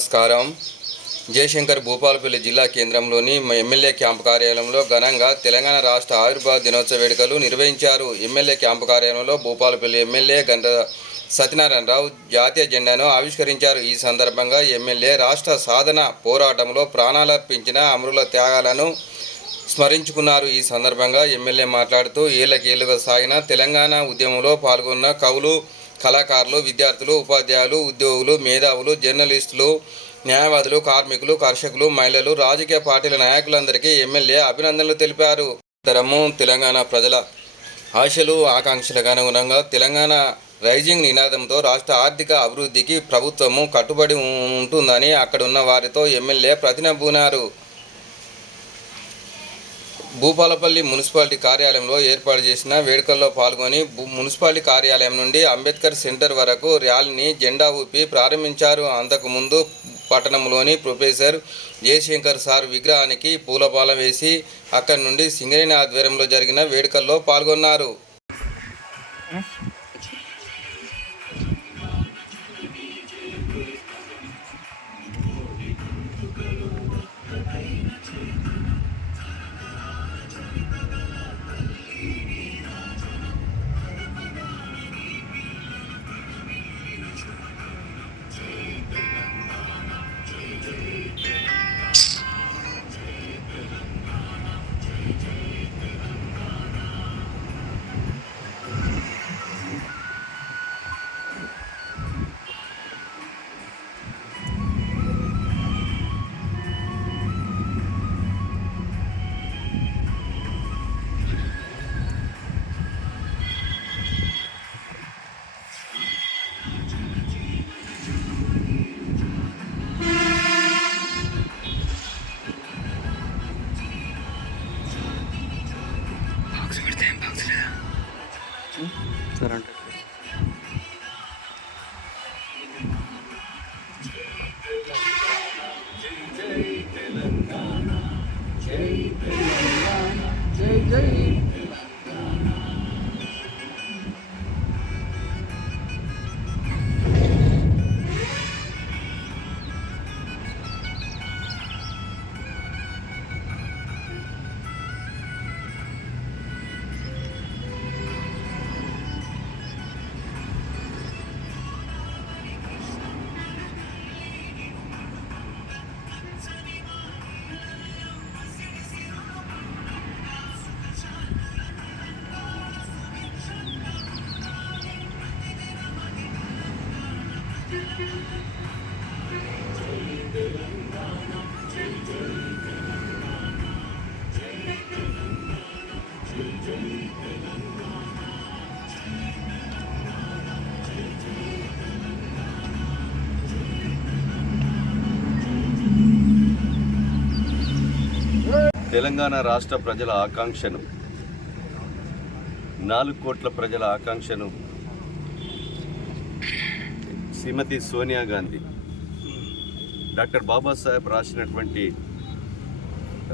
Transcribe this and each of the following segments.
నమస్కారం. జయశంకర్ భూపాలపల్లి జిల్లా కేంద్రంలోని ఎమ్మెల్యే క్యాంపు కార్యాలయంలో ఘనంగా తెలంగాణ రాష్ట్ర ఆవిర్భావ దినోత్సవ వేడుకలు నిర్వహించారు. ఎమ్మెల్యే క్యాంపు కార్యాలయంలో భూపాలపల్లి ఎమ్మెల్యే గంట సత్యనారాయణరావు జాతీయ జెండాను ఆవిష్కరించారు. ఈ సందర్భంగా ఎమ్మెల్యే రాష్ట్ర సాధన పోరాటంలో ప్రాణాలర్పించిన అమరుల త్యాగాలను స్మరించుకున్నారు. ఈ సందర్భంగా ఎమ్మెల్యే మాట్లాడుతూ ఏళ్ళకేళ్ళుగా సాగిన తెలంగాణ ఉద్యమంలో పాల్గొన్న కవులు కళాకారులు విద్యార్థులు ఉపాధ్యాయులు ఉద్యోగులు మేధావులు జర్నలిస్టులు న్యాయవాదులు కార్మికులు కర్షకులు మహిళలు రాజకీయ పార్టీల నాయకులందరికీ ఎమ్మెల్యే అభినందనలు తెలిపారు. తరము తెలంగాణ ప్రజల ఆశలు ఆకాంక్షలకు అనుగుణంగా తెలంగాణ రైజింగ్ నినాదంతో రాష్ట్ర ఆర్థిక అభివృద్ధికి ప్రభుత్వము కట్టుబడి ఉంటుందని అక్కడున్న వారితో ఎమ్మెల్యే ప్రతినబూనారు. భూపాలపల్లి మున్సిపాలిటీ కార్యాలయంలో ఏర్పాటు చేసిన వేడుకల్లో పాల్గొని మున్సిపాలిటీ కార్యాలయం నుండి అంబేద్కర్ సెంటర్ వరకు ర్యాలీని జెండా ఊపి ప్రారంభించారు. అంతకుముందు పట్టణంలోని ప్రొఫెసర్ జయశంకర్ సార్ విగ్రహానికి పూలపాలం వేసి అక్కడి నుండి సింగరేణి ఆధ్వర్యంలో జరిగిన వేడుకల్లో పాల్గొన్నారు. బాక్స్ పెడితే బాక్స్ లేదా? సరే అంటే తెలంగాణ రాష్ట్ర ప్రజల ఆకాంక్షను నాలుగు కోట్ల ప్రజల ఆకాంక్షను శ్రీమతి సోనియా గాంధీ డాక్టర్ బాబాసాహెబ్ రాసినటువంటి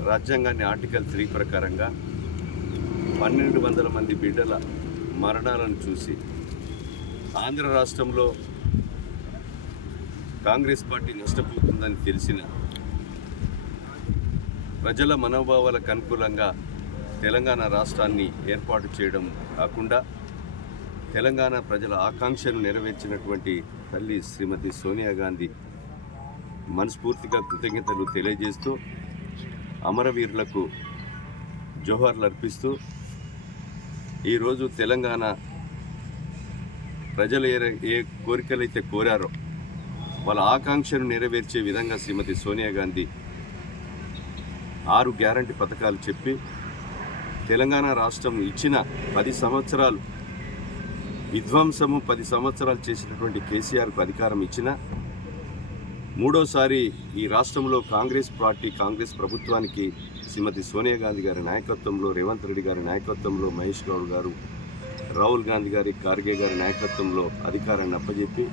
రాజ్యాంగాన్ని ఆర్టికల్ త్రీ ప్రకారంగా పన్నెండు వందల మంది బిడ్డల మరణాలను చూసి ఆంధ్ర రాష్ట్రంలో కాంగ్రెస్ పార్టీ నష్టపోతుందని తెలిసిన ప్రజల మనోభావాలకు అనుకూలంగా తెలంగాణ రాష్ట్రాన్ని ఏర్పాటు చేయడం కాకుండా తెలంగాణ ప్రజల ఆకాంక్షను నెరవేర్చినటువంటి తల్లి శ్రీమతి సోనియా గాంధీ మనస్ఫూర్తిగా కృతజ్ఞతలు తెలియజేస్తూ అమరవీరులకు జోహార్లు అర్పిస్తూ ఈరోజు తెలంగాణ ప్రజలు ఏ ఏ కోరికలైతే కోరారో వాళ్ళ ఆకాంక్షను నెరవేర్చే విధంగా శ్రీమతి సోనియా గాంధీ ఆరు గ్యారంటీ పథకాలు చెప్పి తెలంగాణ రాష్ట్రం ఇచ్చిన పది సంవత్సరాలు విధ్వంసము పది సంవత్సరాలు చేసినటువంటి కేసీఆర్కు అధికారం ఇచ్చిన మూడోసారి ఈ రాష్ట్రంలో కాంగ్రెస్ పార్టీ కాంగ్రెస్ ప్రభుత్వానికి శ్రీమతి సోనియా గాంధీ గారి నాయకత్వంలో రేవంత్ రెడ్డి గారి నాయకత్వంలో మహేష్ గౌడ్ గారు రాహుల్ గాంధీ గారి ఖార్గే గారి నాయకత్వంలో అధికారాన్ని అప్పజెప్పి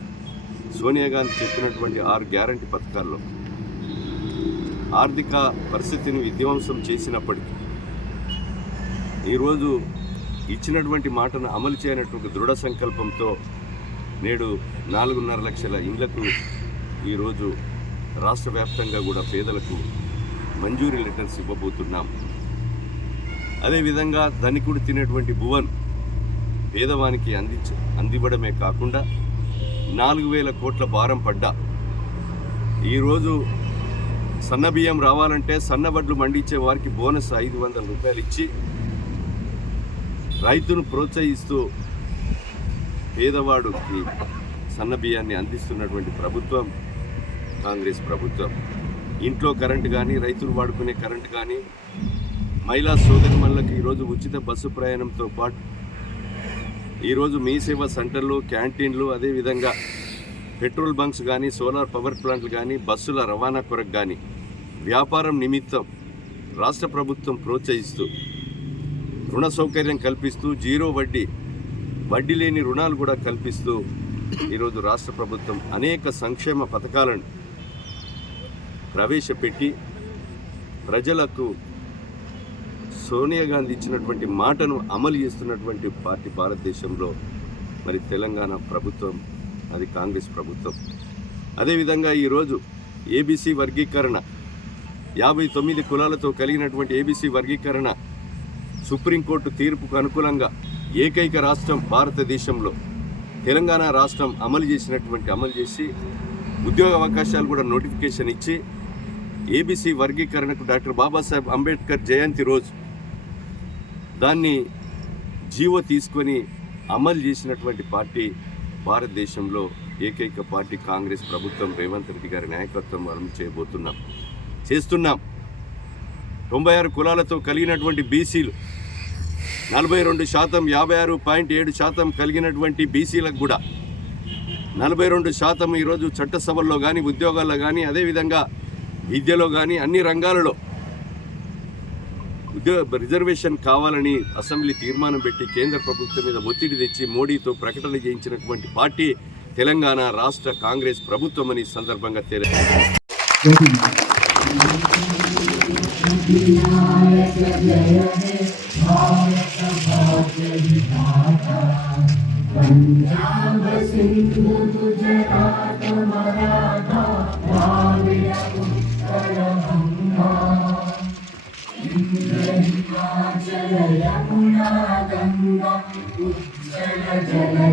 సోనియా గాంధీ చెప్పినటువంటి ఆరు గ్యారంటీ పథకాల్లో ఆర్థిక పరిస్థితిని విధ్వంసం చేసినప్పటికీ ఈరోజు ఇచ్చినటువంటి మాటను అమలు చేయనటువంటి దృఢ సంకల్పంతో నేడు నాలుగున్నర లక్షల ఇండ్లకు ఈరోజు రాష్ట్ర వ్యాప్తంగా కూడా పేదలకు మంజూరీ లెటర్స్ ఇవ్వబోతున్నాం. అదేవిధంగా ధనికుడు తినేటువంటి భువన్ పేదవానికి అందించ అందివ్వడమే కాకుండా నాలుగు వేల కోట్ల భారం పడ్డా. ఈరోజు సన్న బియ్యం రావాలంటే సన్నబడ్లు మండించే వారికి బోనస్ ఐదు వందల రూపాయలు ఇచ్చి రైతును ప్రోత్సహిస్తూ పేదవాడికి సన్న బియ్యాన్ని అందిస్తున్నటువంటి ప్రభుత్వం కాంగ్రెస్ ప్రభుత్వం. ఇంట్లో కరెంటు కానీ రైతులు వాడుకునే కరెంటు కానీ మహిళా సోదరిమణులకు ఈరోజు ఉచిత బస్సు ప్రయాణంతో పాటు ఈరోజు మీ సేవా సెంటర్లు క్యాంటీన్లు అదేవిధంగా పెట్రోల్ బంక్స్ కానీ సోలార్ పవర్ ప్లాంట్లు కానీ బస్సుల రవాణా కొరకు కానీ వ్యాపారం నిమిత్తం రాష్ట్ర ప్రభుత్వం ప్రోత్సహిస్తూ రుణ సౌకర్యం కల్పిస్తూ జీరో వడ్డీ వడ్డీ లేని రుణాలు కూడా కల్పిస్తూ ఈరోజు రాష్ట్ర ప్రభుత్వం అనేక సంక్షేమ పథకాలను ప్రవేశపెట్టి ప్రజలకు సోనియా గాంధీ ఇచ్చినటువంటి మాటను అమలు చేస్తున్నటువంటి పార్టీ భారతదేశంలో మరి తెలంగాణ ప్రభుత్వం అది కాంగ్రెస్ ప్రభుత్వం. అదేవిధంగా ఈరోజు ఏబీసీ వర్గీకరణ యాభై తొమ్మిది కులాలతో కలిగినటువంటి ఏబీసీ వర్గీకరణ సుప్రీంకోర్టు తీర్పుకు అనుకూలంగా ఏకైక రాష్ట్రం భారతదేశంలో. తెలంగాణ రాష్ట్రం అమలు చేసినటువంటి అమలు చేసి ఉద్యోగ అవకాశాలు కూడా నోటిఫికేషన్ ఇచ్చి ఏబీసీ వర్గీకరణకు డాక్టర్ బాబాసాహెబ్ అంబేద్కర్ జయంతి రోజు దాన్ని జీవో తీసుకొని అమలు చేసినటువంటి పార్టీ భారతదేశంలో ఏకైక పార్టీ కాంగ్రెస్ ప్రభుత్వం రేవంత్ రెడ్డి గారి నాయకత్వం మనం చేయబోతున్నాం. చేస్తున్నాం. తొంభై ఆరు కులాలతో కలిగినటువంటి బీసీలు నలభై రెండు శాతం యాభై ఆరు పాయింట్ ఏడు శాతం కలిగినటువంటి బీసీలకు కూడా నలభై రెండు శాతం ఈరోజు చట్టసభల్లో కానీ ఉద్యోగాల్లో కానీ అదేవిధంగా విద్యలో కానీ అన్ని రంగాలలో ఉద్యోగ రిజర్వేషన్ కావాలని అసెంబ్లీ తీర్మానం పెట్టి కేంద్ర ప్రభుత్వం మీద ఒత్తిడి తెచ్చి మోడీతో ప్రకటన చేయించినటువంటి పార్టీ తెలంగాణ రాష్ట్ర కాంగ్రెస్ ప్రభుత్వం అని సందర్భంగా తెలియ Thank you.